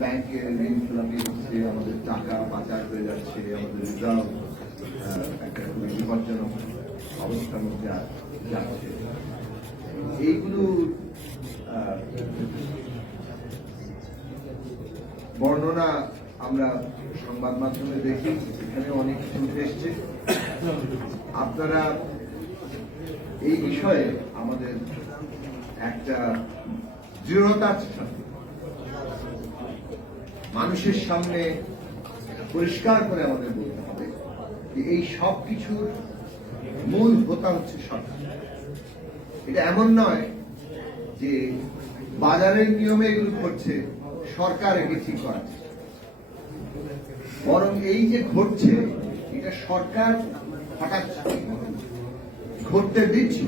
ব্যাংকে ঋণ খেলাপি হচ্ছে, আমাদের টাকা পাচার হয়ে যাচ্ছে, আমাদের রিজার্ভ একটা খুবই বিপজ্জনক অবস্থার মধ্যে যাচ্ছে। এইগুলো বর্ণনা আমরা সংবাদ মাধ্যমে দেখি, এখানে অনেক কিছু এসছে। আপনারা এই বিষয়ে আমাদের একটা দৃঢ়তার সাথে মানুষের সামনে পরিষ্কার করে আমাদের বলতে হবে যে এই সব কিছুর মূল হোতা হচ্ছে সরকার। এটা এমন নয় যে বাজারের নিয়মে এগুলো ঘটছে, সরকার একে ঠিক করাচ্ছে। বরং এই যে ঘটছে, এটা সরকার হঠাৎ ঘটতে দিচ্ছে।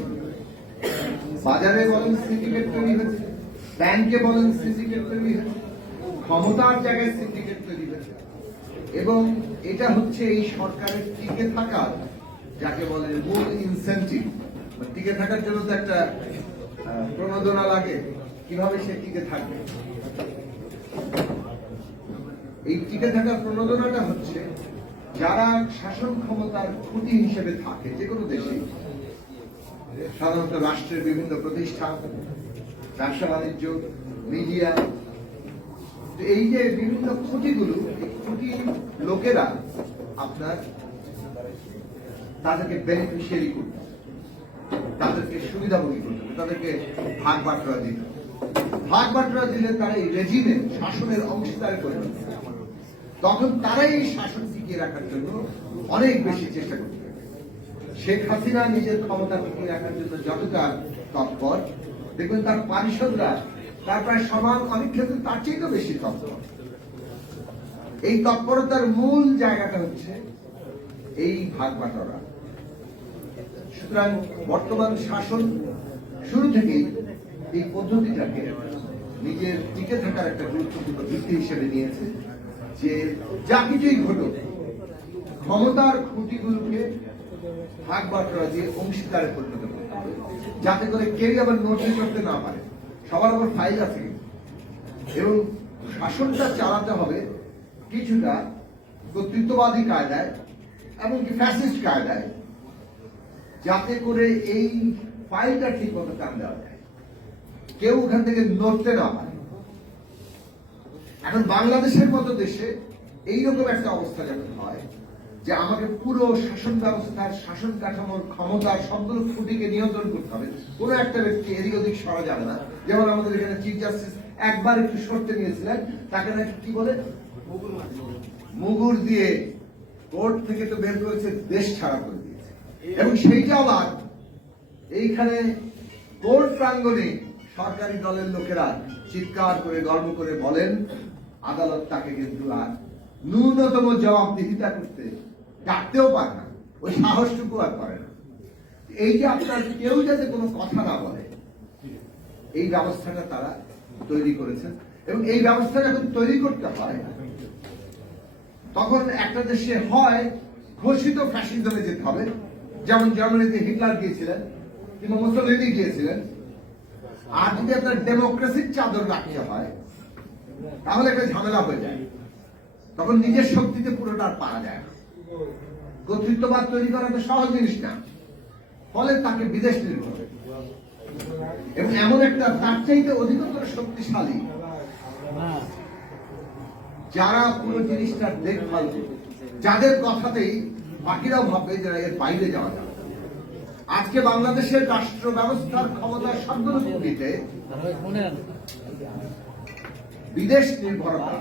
বাজারে বলেন সিন্ডিকেট তৈরি হয়েছে ব্যাংকে বলেন সিন্ডিকেট তৈরি হয়েছে ক্ষমতার জায়গায় সিন্ডিকেট তৈরি হয়েছে। এবং এটা হচ্ছে এই সরকারের টিকে থাকার, যাকে বলে মূল ইনসেন্টিভ টিকে থাকার জন্য তো একটা প্রণোদনা লাগে, কীভাবে সে টিকে থাকবে? এই টিকে থাকার প্রণোদনাটা হচ্ছে, যারা শাসন ক্ষমতার খুঁটি হিসেবে থাকে, যে কোনো দেশে, সাধারণত রাষ্ট্রের বিভিন্ন প্রতিষ্ঠান, ব্যবসা বাণিজ্য, মিডিয়া এই যে বিভিন্ন খুঁটিগুলো খুঁটি লোকেরা আপনার তাদেরকে বেনিফিশিয়ারি করতে। তাদেরকে সুবিধাভোগী করতে হবে, তাদেরকে ভাগ বাটোয়ারা দিতে ভাগ বাটোয়ারা দিলে তারা এই রেজিমে শাসনের অংশীদার করে তখন তারাই এই শাসন টিকিয়ে রাখার জন্য অনেক বেশি চেষ্টা করতে শেখ হাসিনা নিজের ক্ষমতা টিকিয়ে রাখার জন্য যতটা তৎপর, দেখবেন তার পারিষদরা তার প্রায় সমান অনেক ক্ষেত্রে তার চেয়েও বেশি তৎপর এই তৎপরতার মূল জায়গাটা হচ্ছে এই ভাগ বাটোয়ারা সুতরাং বর্তমান শাসন শুরু থেকেই এই পদ্ধতিটাকে নিজের টিকে থাকার একটা গুরুত্বপূর্ণ ভিত্তি হিসেবে নিয়েছে যে যা কিছুই ঘটুক, ক্ষমতার খুঁটিগুলোকে ভাগ বাটোয়ারা দিয়ে অংশীদারে পরিণত করতে হবে। যাতে করে কেউ আবার নোটিশ করতে না পারে। সবার আবার ফাইল আছে। এবং শাসনটা চালাতে হবে কিছুটা কর্তৃত্ববাদী কায়দায় এমনকি ফ্যাসিস্ট কায়দায়, যাতে করে এই ফাইলটা ঠিক মতো কান দেওয়া যায়। কেউ ওখান থেকে নড়তে না পারে। এখন বাংলাদেশের মতো দেশে এইরকম একটা অবস্থা যখন হয়, যে আমাকে পুরো শাসন ব্যবস্থার শাসন কাঠামোর ক্ষমতার সবগুলো খুঁটিকে নিয়ন্ত্রণ করতে হবে। কোন একটা ব্যক্তি এদিক ওদিক সরা যাবে না। যেমন আমাদের এখানে চিফ জাস্টিস একবার একটু সরতে নিয়েছিলেন, তাকে নাকি কি বলে? মুগুর দিয়ে কোর্ট থেকে তো বের করেছে, দেশ ছাড়া করে দিয়েছে। এবং সেইটা আবার এইখানে কোর্ট প্রাঙ্গণে সরকারি দলের লোকেরা চিৎকার করে গর্ব করে বলেন, আদালত তাকে কিন্তু আর ন্যূনতম জবাবদিহিতা করতে ডাকতেও পারে না। ওই সাহসটুকু আর করে না। এই যে আপনার কেউ যাতে কোনো কথা না বলে এই ব্যবস্থাটা তারা তৈরি করেছেন। এবং এই ব্যবস্থা যখন তৈরি করতে হয়, তখন একটা দেশে হয়, ঘোষিত ফ্যাসিজমে যেতে হবে। যেমন জার্মানিতে হিটলার গিয়েছিলেন কিংবা মুসলিনি গিয়েছিলেন। আর যদি আপনার ডেমোক্রেসির চাদর রাখতে হয়, তাহলে একটা ঝামেলা হয়ে যায়। তখন নিজের শক্তিতে পুরোটা আর পারা যায় না। কর্তৃত্ববাদ তৈরি করা তো সহজ জিনিস না। ফলে তাকে বিদেশ নির্ভর। এবং এমন একটা তার চাইতে অধিকতর শক্তিশালী। যারা পুরো জিনিসটার দেখভাল, যাদের কথাতেই বাকিরাও ভাববে যে এর বাইরে যাওয়া যাবে আজকে বাংলাদেশের রাষ্ট্র ব্যবস্থার ক্ষমতা সবগুলো বিদেশ নির্ভরতা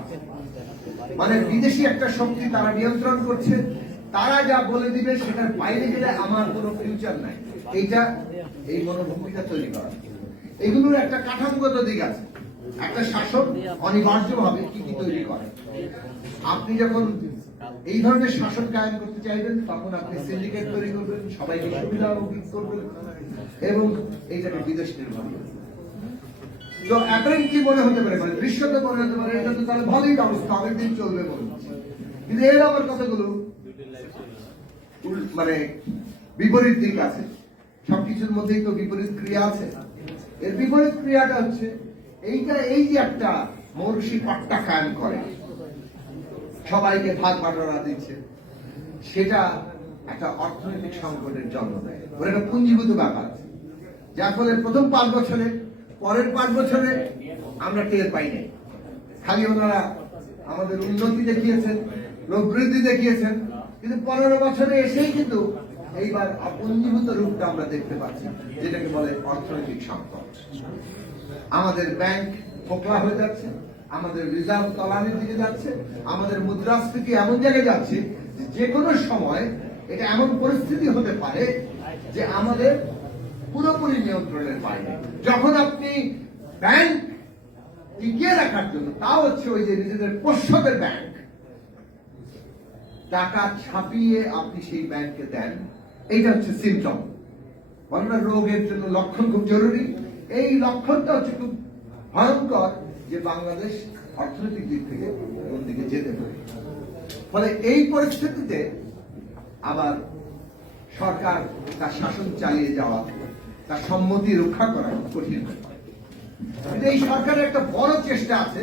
মানে বিদেশি একটা শক্তি তারা নিয়ন্ত্রণ করছে, তারা যা বলে দিবে সেটার বাইরে গেলে আমার কোনো ফিউচার নাই। এইটা এই মনোভূমিকা তৈরি করা। এগুলোর একটা কাঠামোগত দিক আছে। একটা শাসক অনিবার্যভাবে কি কি তৈরি করে। আপনি যখন এই ধরনের শাসন কায়েম করতে চাইবেন, তখন আপনি সিন্ডিকেট তৈরি করবেন, সবাইকে সুবিধা করবেন, এবং এইটাকে বিদেশ করবেন। তো অ্যাপারেন্ট কি মনে হতে পারে? মানে দৃশ্যতে মনে হতে পারে, এটা তো তাহলে ভালোই অনেকদিন চলবে হচ্ছে কিন্তু এর আবার কতগুলো? মানে বিপরীত দিক আছে। সবকিছুর মধ্যেই তো বিপরীত ক্রিয়া আছে। এর বিপরীত ক্রিয়াটা হচ্ছে, এইটা, এই যে একটা মৌরুষি পট্টা কায়েম করে, সবাইকে ভাগ বাটোয়ারা দিচ্ছে, সেটা একটা অর্থনৈতিক সংকটের জন্ম দেয়। ওর একটা পুঞ্জীভূত ব্যাপার যার ফলে প্রথম পাঁচ বছরে, পরের পাঁচ বছরে আমরা টের পাই নাই। খালি ওনারা আমাদের উন্নতি দেখিয়েছেন লোক বৃদ্ধি দেখিয়েছেন, কিন্তু পনেরো বছরে এসেই কিন্তু এইবার অপুঞ্জীভূত রূপটা আমরা দেখতে পাচ্ছি, যেটাকে বলে অর্থনৈতিক সংকট। আমাদের ব্যাংক ফোকলা হয়ে যাচ্ছে, আমাদের রিজার্ভ তলানির দিকে যাচ্ছে, আমাদের মুদ্রাস্ফীতি এমন জায়গায় যাচ্ছে যে কোনো সময় এটা এমন পরিস্থিতি হতে পারে যে আমাদের পুরোপুরি নিয়ন্ত্রণের বাইরে। যখন আপনি ব্যাংক টিকিয়ে রাখার জন্য তা হচ্ছে ওই যে নিজেদের পোষ্যদের ব্যাংক, টাকা ছাপিয়ে আপনি সেই ব্যাংকে দেন। এইটা হচ্ছে সিমটম বলনা রোগের জন্য লক্ষণ খুব জরুরি। এই লক্ষণটা হচ্ছে খুব ভয়ঙ্কর যে বাংলাদেশ অর্থনৈতিক দিক থেকে কোন দিকে যেতে পারে। ফলে এই পরিস্থিতিতে আবার সরকার তার শাসন চালিয়ে যাওয়া, তার সম্মতি রক্ষা করা কঠিন এই সরকারের একটা বড় চেষ্টা আছে,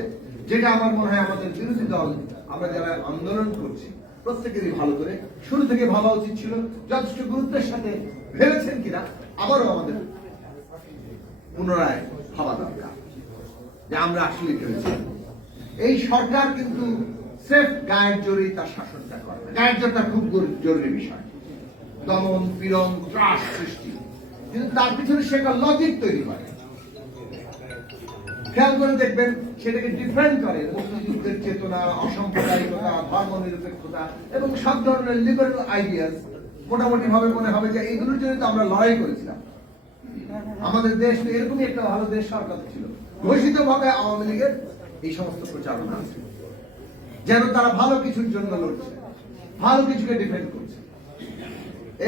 যেটা আমার মনে হয় আমাদের বিরোধী দল, আমরা যারা আন্দোলন করছি প্রত্যেকেরই ভালো করে। শুরু থেকে ভাবা উচিত ছিল যথেষ্ট গুরুত্বের সাথে ভেবেছেন কিনা, আবারও আমাদের পুনরায় ভাবা দরকার যে আমরা আসলে ভেবেছি এই সরকার কিন্তু সেফ গায়ের জোরেই তার শাসনটা করে। গায়ের জোরটা খুব জরুরি বিষয়। দমন পীড়ন ত্রাস সৃষ্টি। কিন্তু তার পিছনে সে একটা লজিক তৈরি করে। খেয়াল করে দেখবেন, সেটাকে ডিফারেন্ট করে। মুক্তিযুদ্ধের চেতনা, অসাম্প্রদায়িকতা ধর্ম নিরপেক্ষতা এবং সব ধরনের লিবারেল আইডিয়াস মোটামুটি ভাবে মনে হবে যে এইগুলোর জন্য তো আমরা লড়াই করেছিলাম। আমাদের দেশ এরকমই একটা ভালো দেশ সরকার ছিল। ঘোষিত ভাবে আওয়ামী লীগের এই সমস্ত প্রচারণা আছে। যেন তারা ভালো কিছুর জন্য লড়ছে, ভালো কিছুকে ডিফেন্ড করছে।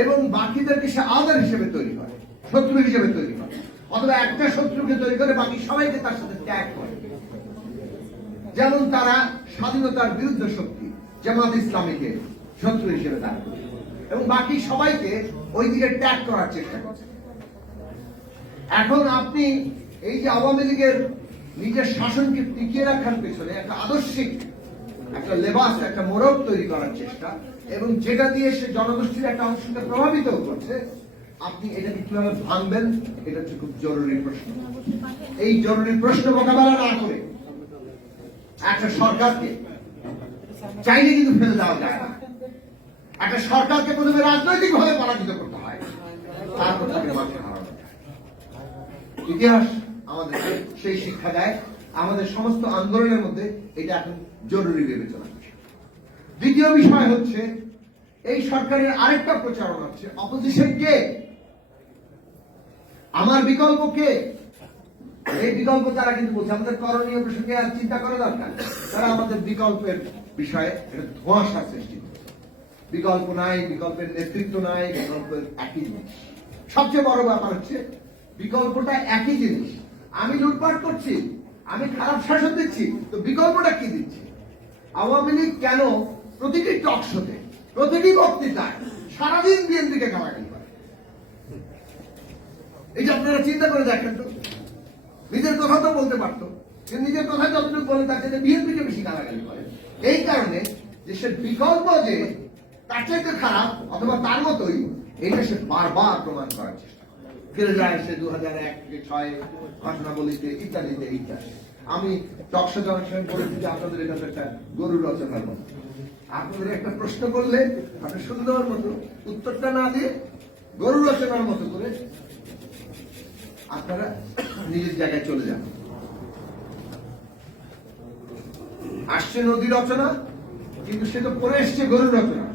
এবং বাকিদেরকে সে আদার হিসেবে তৈরি হয় শত্রু হিসেবে তৈরি অথবা একটা শত্রুকে তৈরি করে বাকি সবাইকে তার সাথে ত্যাগ করে। যেমন তারা স্বাধীনতার বিরুদ্ধে শক্তি, জামাত ইসলামীকে শত্রু হিসেবে দাঁড় করে এবং বাকি সবাইকে ওই দিকে ট্যাগ করার চেষ্টা করছে এখন আপনি এই যে আওয়ামী লীগের নিজের শাসনকে টিকিয়ে রাখার পেছনে একটা আদর্শিক, একটা লেবাস, একটা মোড়ক তৈরি করার চেষ্টা এবং যেটা দিয়ে সে জনগোষ্ঠীর একটা অংশকে প্রভাবিত করছে আপনি এটাকে কীভাবে ভাঙবেন? এটা হচ্ছে খুব জরুরি প্রশ্ন। এই জরুরি প্রশ্ন মোকাবেলা না করে একটা সরকারকে চাইলে কিন্তু ফেলে দেওয়া যায় না। একটা সরকারকে প্রথমে রাজনৈতিক ভাবে পরাজিত করতে হয়, তারপর তাকে মাঠে হারানো ইতিহাস আমাদের সেই শিক্ষা দেয়, আমাদের সমস্ত আন্দোলনের মধ্যে এটা এখন জরুরি বিবেচনা। দ্বিতীয় বিষয় হচ্ছে, এই সরকারের আরেকটা প্রচারণা হচ্ছে, অপোজিশন কে? আমার বিকল্প কে? এই বিকল্প তারা কিন্তু বলছে, আমাদের করণীয় প্রসঙ্গে আর চিন্তা করা দরকার তারা আমাদের বিকল্পের বিষয়ে একটা ধোঁয়াশা সৃষ্টি বিকল্প নাই, বিকল্পের নেতৃত্ব নাই, বিকল্পের একই জিনিস। সবচেয়ে বড় ব্যাপার হচ্ছে, বিকল্পটা একই জিনিস। আমি লুটপাট করছি, আমি খারাপ শাসন দিচ্ছি, তো বিকল্পটা কি দিচ্ছি? আওয়ামী লীগ কেন প্রতিটি টক শোতে, প্রতিটি বক্তৃতায় সারাদিন বিএনপিকে গালাগালি এই যে আপনারা চিন্তা করে দেখেন তো, নিজের কথা তো বলতে পারতো নিজের কথা যতটুকু বলে তার চাইতে বিএনপিকে বেশি গালাগালি করে। এই কারণে যে সে বিকল্প যে তার চাইতে খারাপ অথবা তার মতোই এটা সে বারবার প্রমাণ করার চেষ্টা করে। যায় সে দু হাজার এক থেকে ছয়, ঘটনাবলিতে, ইত্যাদিতে, ইত্যাদি। আমি টকশো জনসংখ্যা বলেছি যে আপনাদের এটা তো একটা গরু রচনার মতো। আপনাদের একটা প্রশ্ন করলে আপনি সুন্দর মতো উত্তরটা না দিয়ে গরু রচনার মতো করে আপনারা নিজের জায়গায় চলে যান। আসছে নদী রচনা, কিন্তু সে তো পরে এসছে গরু রচনা।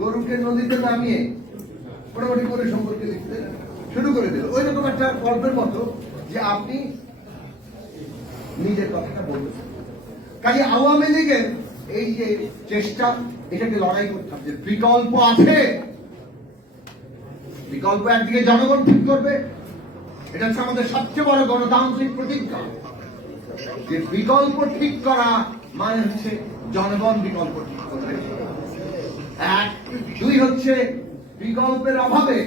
গরুকে নদীতে নামিয়ে মোটামুটি করে সম্পর্কে লিখতে শুরু করে দিল। ওই রকম একটা গল্পের মতো যে আপনি নিজের কথাটা বলতেছেন কাজে আওয়ামী লীগের এই যে চেষ্টা, এটাকে লড়াই করতে হবে। যে বিকল্প আছে। বিকল্প একদিকে জনগণ ঠিক করবে এটা হচ্ছে আমাদের সবচেয়ে বড় গণতান্ত্রিক প্রতিজ্ঞা। যে বিকল্প ঠিক করা মানে হচ্ছে জনগণ বিকল্প ঠিক করবে। এক, দুই হচ্ছে বিকল্পের অভাবে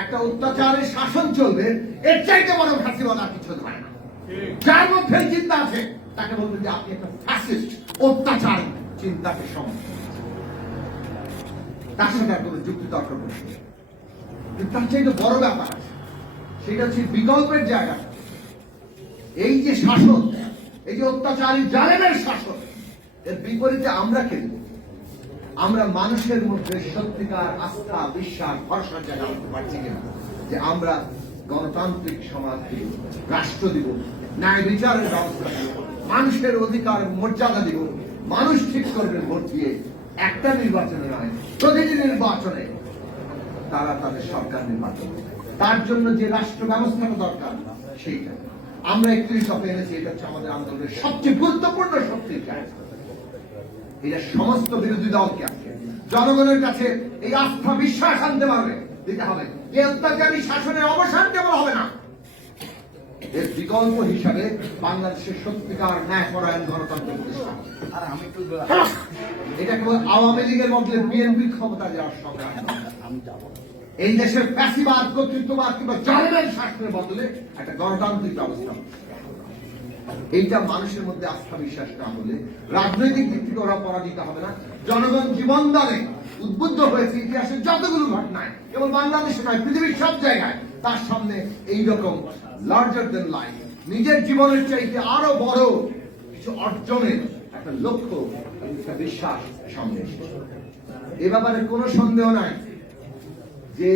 একটা অত্যাচারের শাসন চলবে, এর চাইতে বড় ফাঁসিবাদ আর কিছু পারে না। যার মধ্যে চিন্তা আছে, তাকে বলবেন যে আপনি একটা ফ্যাসিস্ট অত্যাচার চিন্তাকে সমর্থন তার সাথে কোনো যুক্তি তর্ক করছে তার চাইতে বড় ব্যাপার আছে সেটা হচ্ছে বিকল্পের জায়গা। এই যে শাসন, এই যে অত্যাচারী জালেমের শাসন, এর বিপরীতে আমরা খেলব আমরা মানুষের মধ্যে সত্যিকার আস্থা, বিশ্বাস, ভরসার জায়গা আনতে পারছি কিনা? যে আমরা গণতান্ত্রিক সমাজ দিব রাষ্ট্র দিব, ন্যায় বিচারের ব্যবস্থা দিব, মানুষের অধিকার মর্যাদা দিব, মানুষ ঠিক করবে ভোট দিয়ে একটা নির্বাচনে নয়, প্রতিটি নির্বাচনে তারা তাদের সরকার নির্বাচন করবে। তার জন্য যে রাষ্ট্র ব্যবস্থাটা দরকার সেইটা। আমরা একত্রিশ দফা এনেছি এটা হচ্ছে আমাদের আন্দোলনের সবচেয়ে গুরুত্বপূর্ণ শক্তির এটা। সমস্ত বিরোধী দলকে আজকে। জনগণের কাছে এই আস্থা বিশ্বাস আনতে পারবে দিতে হবে। যে অত্যাচারী শাসনের অবসান কেবল হবে না। এর বিকল্প হিসাবে বাংলাদেশের সত্যিকার ন্যায় পরায়ণ গণতন্ত্র প্রতিষ্ঠা। আর আমি একটু এটা কেবল আওয়ামী লীগের মধ্যে বিএনপির ক্ষমতা যাওয়ার সংগ্রাম। আমি যাব এই দেশের ফ্যাসিবাদ, কর্তৃত্ববাদ কিংবা জালেমের শাসনের বদলে একটা গণতান্ত্রিক ব্যবস্থা। এইটা মানুষের মধ্যে আস্থা বিশ্বাস না হলে রাজনৈতিক দিক থেকে ওরা পরাজিত হবে না। জনগণ জীবন দলে উদ্বুদ্ধ হয়েছে ইতিহাসের যতগুলো ঘটনায় কেবল বাংলাদেশে নয়, পৃথিবীর সব জায়গায়। তার সামনে এইরকম লার্জার দেন লাইফ নিজের জীবনের চাইতে আরও বড় কিছু অর্জনের একটা লক্ষ্য বিশ্বাস সামনে এসেছে। এ ব্যাপারে কোনো সন্দেহ নাই। যে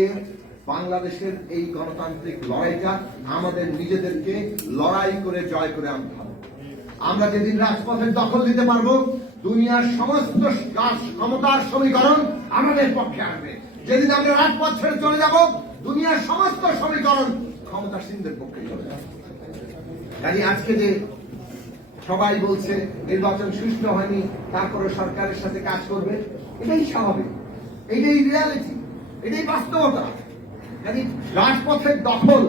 বাংলাদেশের এই গণতান্ত্রিক লড়াইটা আমাদের নিজেদেরকে লড়াই করে জয় করে আনতে হবে। আমরা যেদিন রাজপথের দখল দিতে পারব, দুনিয়ার সমস্ত ক্ষমতার সমীকরণ আমাদের পক্ষে আসবে। যেদিন আমরা রাজপথ ছেড়ে চলে যাব, দুনিয়ার সমস্ত সমীকরণ ক্ষমতাসীনদের পক্ষে চলে যাবে। আজকে যে সবাই বলছে, নির্বাচন সুষ্ঠু হয়নি তারপরে সরকারের সাথে কাজ করবে, এটাই স্বাভাবিক। এটাই রিয়ালিটি এটাই বাস্তবতা। কাজে রাজপথের দখল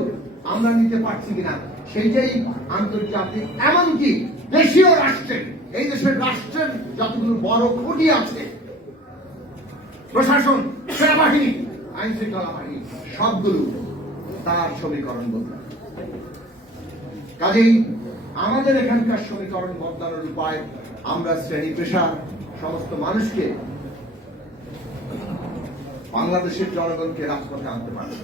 আমরা নিতে পারছি কিনা, সেইটাই আন্তর্জাতিক, এমনকি দেশীয় রাষ্ট্রের এই দেশের রাষ্ট্রের যতগুলো বড় খুঁটি আছে, প্রশাসন, সেনাবাহিনী আইন শৃঙ্খলা বাহিনী, সবগুলো তার সমীকরণ বদলায়। কাজেই আমাদের এখানকার সমীকরণ বদলানোর উপায়, আমরা শ্রেণি পেশার সমস্ত মানুষকে বাংলাদেশের জনগণকে রাজপথে আনতে পারছি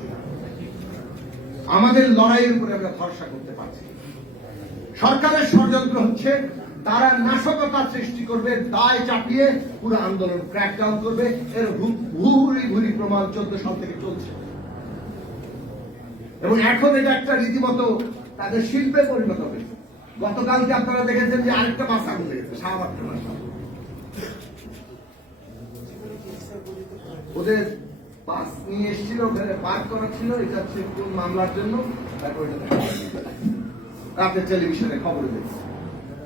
আমাদের লড়াইয়ের উপরে আমরা ভরসা করতে পারছি সরকারের ষড়যন্ত্র হচ্ছে, তারা নাশকতা সৃষ্টি করবে, দায় চাপিয়ে পুরো আন্দোলন ক্র্যাকডাউন করবে। এর ভুরি ভুরি প্রমাণ চোদ্দ সাল থেকে চলছে। এবং এখন এটা একটা রীতিমতো তাদের শিল্পে পরিণত হয়েছে। গতকালকে আপনারা দেখেছেন যে আরেকটা বাস আগুন লেগেছে সাহাবাট্টা মাস ওদের বাস নিয়ে এসেছিল, ওখানে পার্ক করা ছিল, এটা হচ্ছে কোন মামলার জন্য। তারপর এটা দেখা গেল। রাতে টেলিভিশনে খবর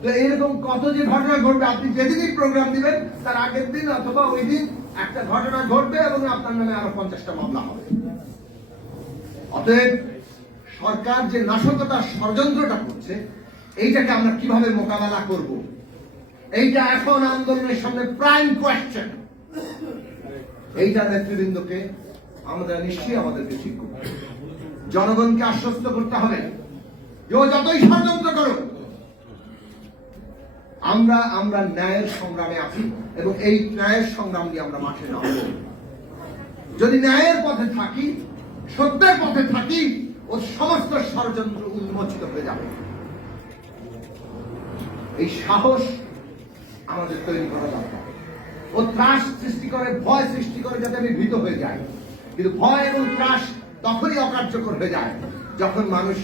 তো এরকম কত যে ঘটনা ঘটবে, আপনি যেদিনই প্রোগ্রাম দিবেন, তার আগের দিন অথবা ওই দিন একটা ঘটনা ঘটবে এবং আপনার নামে আরও পঞ্চাশটা মামলা হবে। অতএব সরকার যে নাশকতার ষড়যন্ত্রটা করছে, এইটাকে আমরা কীভাবে মোকাবেলা করব? এইটা এখন আন্দোলনের সামনে প্রাইম কোয়েশ্চেন এইটা নেতৃবৃন্দকে আমাদের নিশ্চয়ই আমাদেরকে ঠিক করতে হবে। জনগণকে আশ্বস্ত করতে হবে। যে যতই ষড়যন্ত্র করুক, আমরা আমরা ন্যায়ের সংগ্রামে আছি এবং এই ন্যায়ের সংগ্রাম নিয়ে আমরা মাঠে নামব। যদি ন্যায়ের পথে থাকি, সত্যের পথে থাকি, ও সমস্ত ষড়যন্ত্র উন্মোচিত হয়ে যাবে। এই সাহস আমাদের তৈরি করা দরকার। ও ত্রাস সৃষ্টি করে, ভয় সৃষ্টি করে যাতে আমি ভীত হয়ে যাই। কিন্তু ভয় এবং ত্রাস তখনই অকার্যকর হয়ে যায়, যখন মানুষ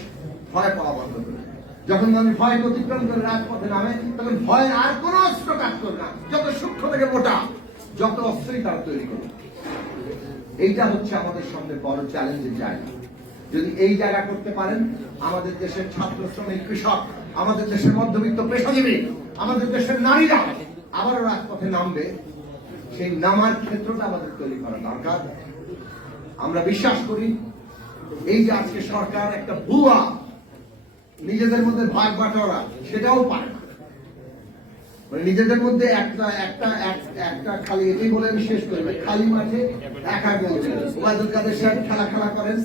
ভয় পাওয়া বন্ধ করে। যখন মানুষ ভয় অতিক্রম করে রাজপথে নামে, তখন ভয়ের আর কোনো অস্ত্র কাজ করে না। যত সূক্ষ্ম থেকে মোটা, যত অস্ত্রই তারা তৈরি করে। এইটা হচ্ছে আমাদের সামনে বড় চ্যালেঞ্জের জায়গা। যদি এই জায়গা করতে পারেন, আমাদের দেশের ছাত্র, শ্রমিক, কৃষক, আমাদের দেশের মধ্যবিত্ত, পেশাজীবী, আমাদের দেশের নারীরা আবারও রাজপথে নামবে। সেই নামার ক্ষেত্রটা আমাদের তৈরি করা দরকার। আমরা বিশ্বাস করি, এই যে আজকে সরকার একটা ভুয়া নিজেদের মধ্যে ভাগ বাটোয়ারা, সেটাও পারে না। মানে নিজেদের মধ্যে একটা একটা একটা খালি এটাই বলে আমি শেষ করি খালি মাঠে একা গোল দিলেন ওবায়দুল কাদের সাহেব খেলা খেলা করেন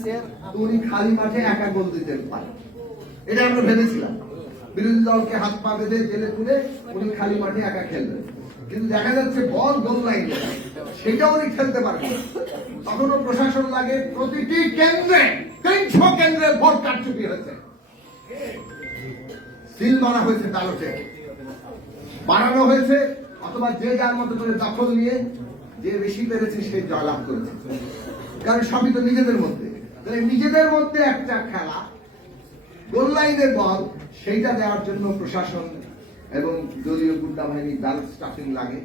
উনি খালি মাঠে একা গোল দিতে পারেন এটা আমরা ভেবেছিলাম। বিরোধী দলকে হাত পা বেঁধে জেলে তুলে উনি খালি মাঠে একা খেলবেন। কিন্তু দেখা যাচ্ছে বল গোল লাইনে সেটা উনি খেলতে পারবেন না। তখনও প্রশাসন লাগে, প্রতিটি কেন্দ্রে, তিনশো কেন্দ্রে ভোট কারচুপি হয়েছে। সিল মারা হয়েছে ব্যালটে বাড়ানো হয়েছে, অথবা যে যার মতো করে দখল নিয়ে যে বেশি পেরেছে সে জয়লাভ করেছে। কারণ সবই তো নিজেদের মধ্যে। তাহলে নিজেদের মধ্যে একটা খেলা গোল লাইনের বল, সেইটা দেওয়ার জন্য প্রশাসন এবং দলীয় গুন্ডা বাহিনী ব্যালট স্টাফিং লাগে,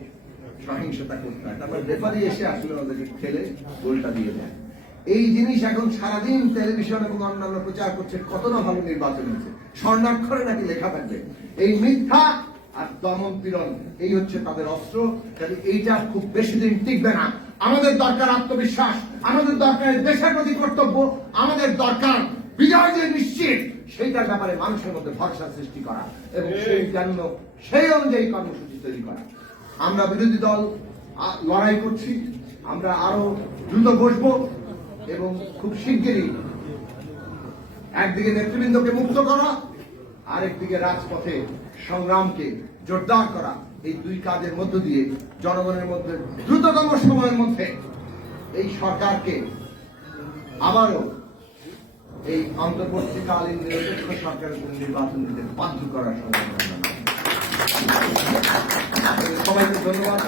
সহিংসতা করতে হয়। তারপর রেফারি এসে আসলে ওদেরকে খেলে গোলটা দিয়ে দেয়। এই জিনিস এখন সারাদিন টেলিভিশন এবং অন্যান্য প্রচার করছে, কত না ভালো নির্বাচন হয়েছে। স্বর্ণাক্ষরে নাকি লেখা থাকবে, এই মিথ্যা আর দমন পীড়ন, এই হচ্ছে তাদের অস্ত্র। কাজে এইটা খুব বেশি দিন টিকবে না। আমাদের দরকার আত্মবিশ্বাস, আমাদের দরকার দেশের প্রতি কর্তব্য, আমাদের দরকার বিজয় যে নিশ্চিত। সেইটার ব্যাপারে মানুষের মধ্যে ভরসা সৃষ্টি করা এবং সেই জন্য সেই অনুযায়ী কর্মসূচি তৈরি করা। আমরা বিরোধী দল লড়াই করছি, আমরা আরও দ্রুত বসবো এবং খুব শিগগিরই একদিকে নেতৃবৃন্দকে মুক্ত করা, আরেকদিকে রাজপথে সংগ্রামকে জোরদার করা, এই দুই কাজের মধ্য দিয়ে জনগণের মধ্যে দ্রুততম সময়ের মধ্যে এই সরকারকে আবারও এই অন্তর্বর্তীকালীন নিরপেক্ষ সরকারের জন্য নির্বাচন দিতে বাধ্য করার সম্ভাবনা সবাইকে ধন্যবাদ।